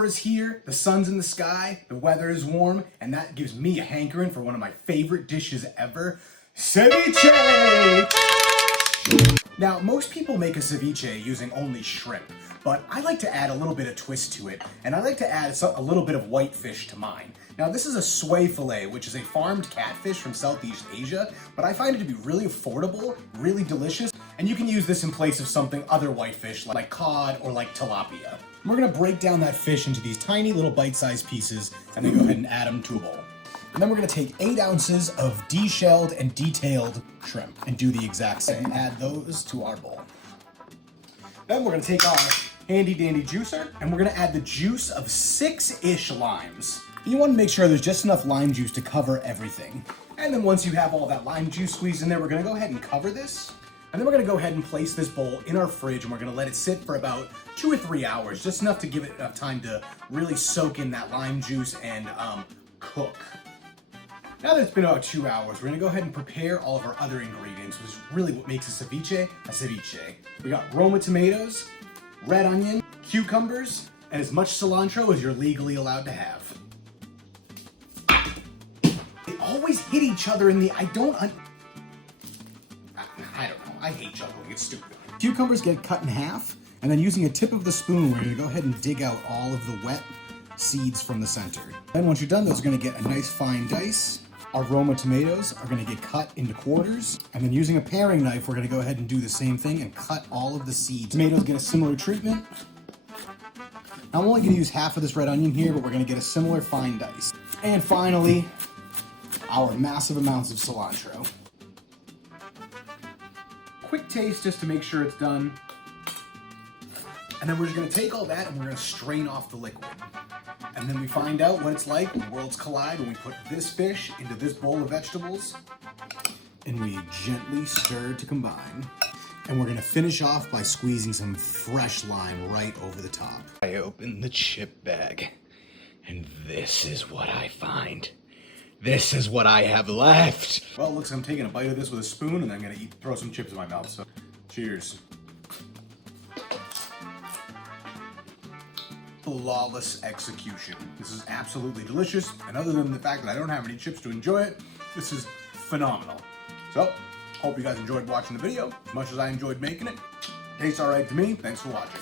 Summer is here, the sun's in the sky, the weather is warm, and that gives me a hankering for one of my favorite dishes ever, ceviche! Now, most people make a ceviche using only shrimp, but I like to add a little bit of twist to it, and I like to add a little bit of whitefish to mine. Now, this is a sway fillet, which is a farmed catfish from Southeast Asia, but I find it to be really affordable, really delicious, and you can use this in place of something other whitefish like cod or like tilapia. We're gonna break down that fish into these tiny little bite-sized pieces and then go ahead and add them to a bowl. And then we're gonna take 8 ounces of de-shelled and detailed shrimp and do the exact same. Add those to our bowl. Then we're gonna take our handy dandy juicer and we're gonna add the juice of 6-ish limes. You wanna make sure there's just enough lime juice to cover everything. And then once you have all that lime juice squeezed in there, we're gonna go ahead and cover this. And then we're gonna go ahead and place this bowl in our fridge and we're gonna let it sit for about 2 or 3 hours, just enough to give it enough time to really soak in that lime juice and cook. Now that it's been about 2 hours, we're gonna go ahead and prepare all of our other ingredients, which is really what makes a ceviche a ceviche. We got Roma tomatoes, red onion, cucumbers, and as much cilantro as you're legally allowed to have. They always hit each other in the, I don't know. I hate juggling, it's stupid. Cucumbers get cut in half, and then using a tip of the spoon, we're gonna go ahead and dig out all of the wet seeds from the center. Then once you're done, those are gonna get a nice fine dice. Our Roma tomatoes are gonna get cut into quarters, and then using a paring knife, we're gonna go ahead and do the same thing and cut all of the seeds. Tomatoes get a similar treatment. Now, I'm only gonna use half of this red onion here, but we're gonna get a similar fine dice. And finally, our massive amounts of cilantro. Quick taste just to make sure it's done. And then we're just gonna take all that and we're gonna strain off the liquid. And then we find out what it's like when worlds collide when we put this fish into this bowl of vegetables and we gently stir to combine. And we're gonna finish off by squeezing some fresh lime right over the top. I open the chip bag and this is what I find. This is what I have left. Well, it looks like I'm taking a bite of this with a spoon and I'm gonna throw some chips in my mouth, so cheers. Flawless execution. This is absolutely delicious, and other than the fact that I don't have any chips to enjoy it, this is phenomenal. So, hope you guys enjoyed watching the video as much as I enjoyed making it. Tastes alright to me. Thanks for watching.